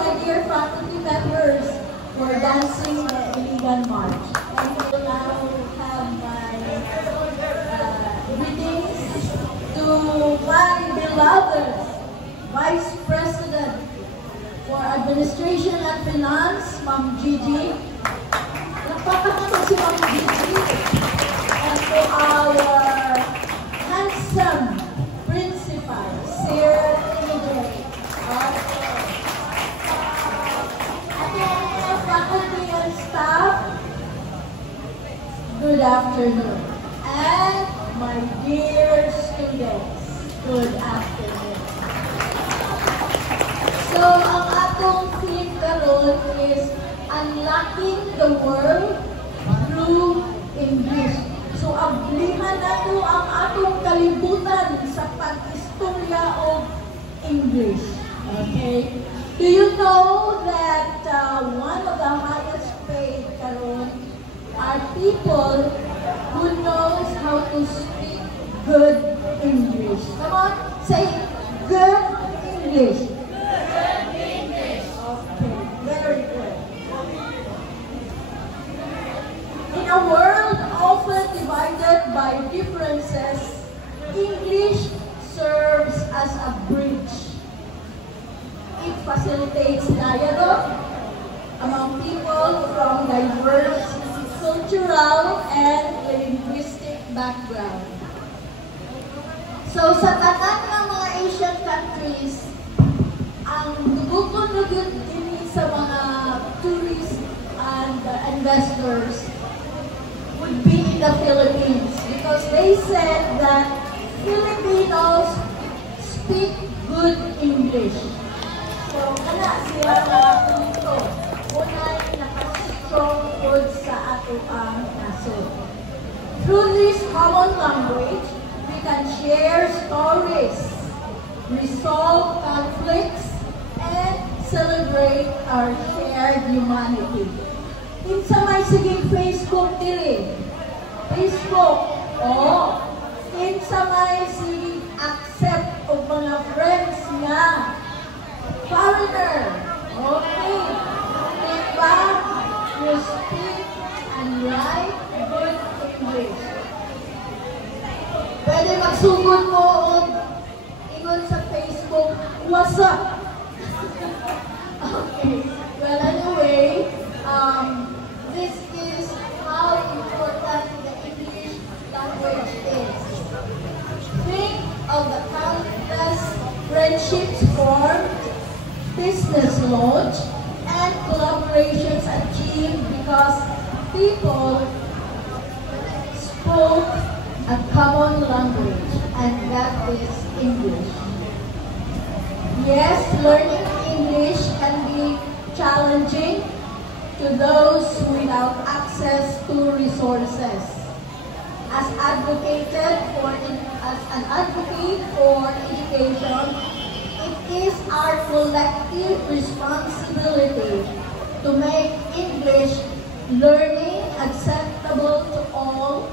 my dear faculty members for dancing the Iligan March. And I will now have my greetings to my beloved Vice President for Administration and Finance, Ma'am Gigi. Nagpapakatog si Ma'am Gigi. And to our handsome principal, Sir Iligan. Faculty and staff, good afternoon. And my dear students, good afternoon. So, ang atong theme karon is unlocking the world through English. So, ablihan nato ang atong kalibutan sa pag-istorya of English. Okay? Do you know that one of the highest paid karon are people who knows how to speak good English? Come on, say good English. Good English. Okay, very good. In a world often divided by differences, English serves as a bridge. It facilitates dialogue among people from diverse cultural and linguistic background. So sa tanan ng mga Asian countries, ang dugukon-dugot din sa mga tourists and investors would be in the Philippines because they said that Filipinos speak good English. So, kana sila na punto. Unay naka-strong food sa ato ang nasod. Through this common language, we can share stories, resolve conflicts, and celebrate our shared humanity. Kinsa may siging Facebook dili? Facebook. Oh. Kinsa may siging accept og mga friends nga foreigner. Okay. Diba? You speak and write good English. Pwede magsugod mo o ingon sa Facebook, what's up? Okay. Well, anyway, this is how important the English language is. Think of the countless friendships formed, business launch, and collaborations achieved because people spoke a common language, and that is English. Yes, learning English can be challenging to those without access to resources. As an advocate for education, it is our collective responsibility to make English learning acceptable to all,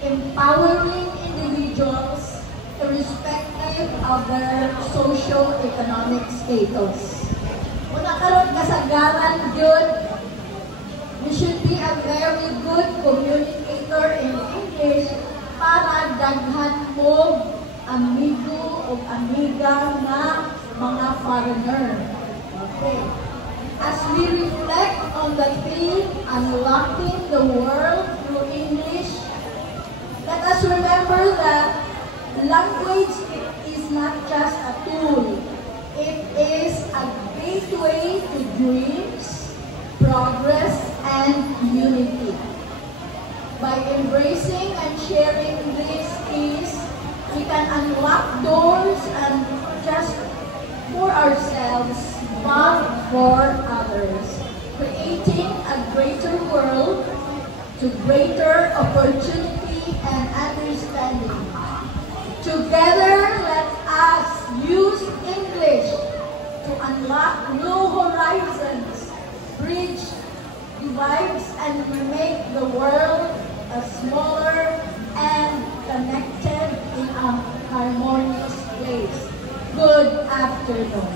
empowering individuals irrespective of their socio-economic status. Kung nakaroon kasagaran yun, we should be a very good communicator in English para daghan mo amigo o amiga na mga foreigner. Okay. As we reflect on the theme, unlocking the world through English, let us remember that language is not just a tool. It is a gateway to dreams, progress, and unity. By embracing and sharing these keys, we can unlock doors and just for ourselves, but for others, creating a greater world to greater opportunity and understanding. Together, let us use English to unlock new horizons, bridge divides, and make the world a smaller and connected in a harmonious place. Good afternoon.